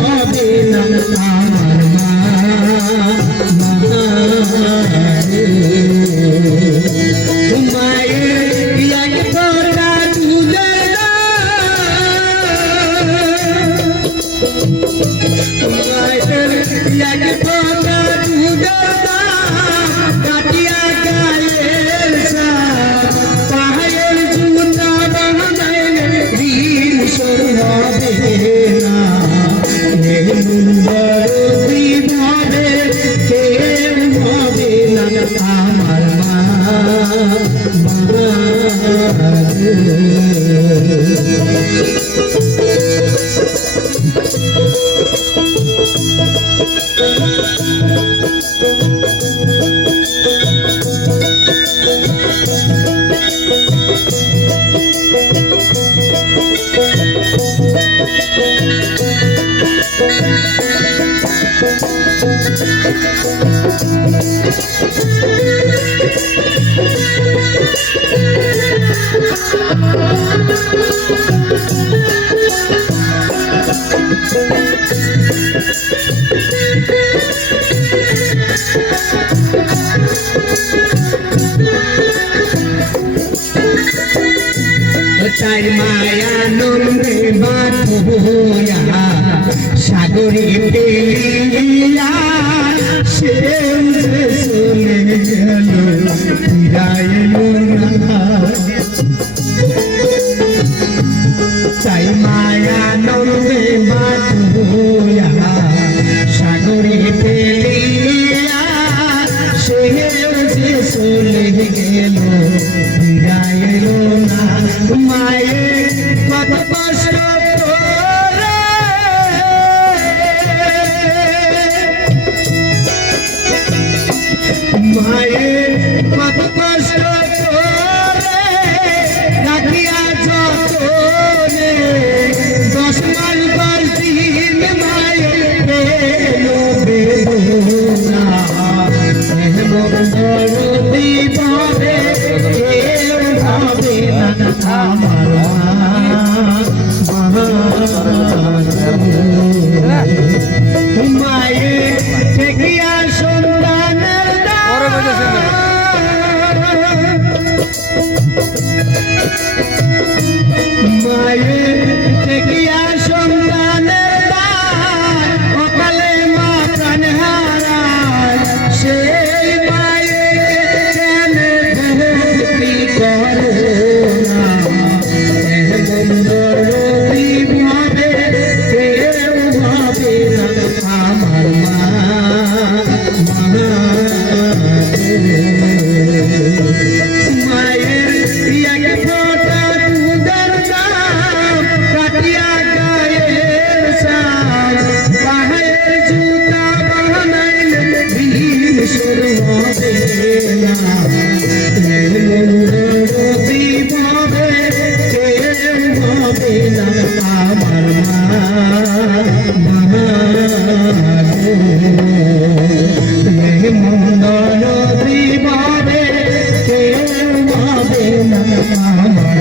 হবে না আমার মা মায়ের এক ফোঁটা দুধের মায়ের এক ফোঁটা দুধের কাটিয়া গায়ের পাহাড়ের জুতা বানাইলে দিন হবে না ভাবে কেউ হবে না আমার মা তার মায়া নন্দে বাঁধা সাগরে পেলিয়া সে চলে গেল ফিরাইল না তাই মায়া নন্দে বাঁধা সাগরে পেলিয়া সে চলে গেল ফিরাইল না মায়ের কত কষ্ট করে মায়ের কত কষ্ট করে রাখিয়া যতনে 10 মাস 10 দিন মায়ের পেল বেদনা দরদি ভাবে কেউ ভাবে না আমার মায়ের দেখিয়া সন্তানের মায়ের দেখিয়া সন্তানের অকালে মা প্রাণ হারায় সেই মায়ের ভক্তি করো না দরদি ভাবে কেউ ভাবে না আমার মা মায়ের এক ফোঁটা দুধের দাম কাটিয়া গায়ের পাহাড়ের জুতা বানাইলে দিন হবে না দরদি ভাবে কেউ ভাবে না আমার মা দরদি ভাবে কেউ ভাবে না আমার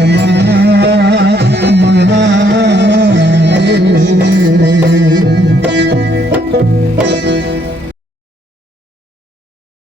মা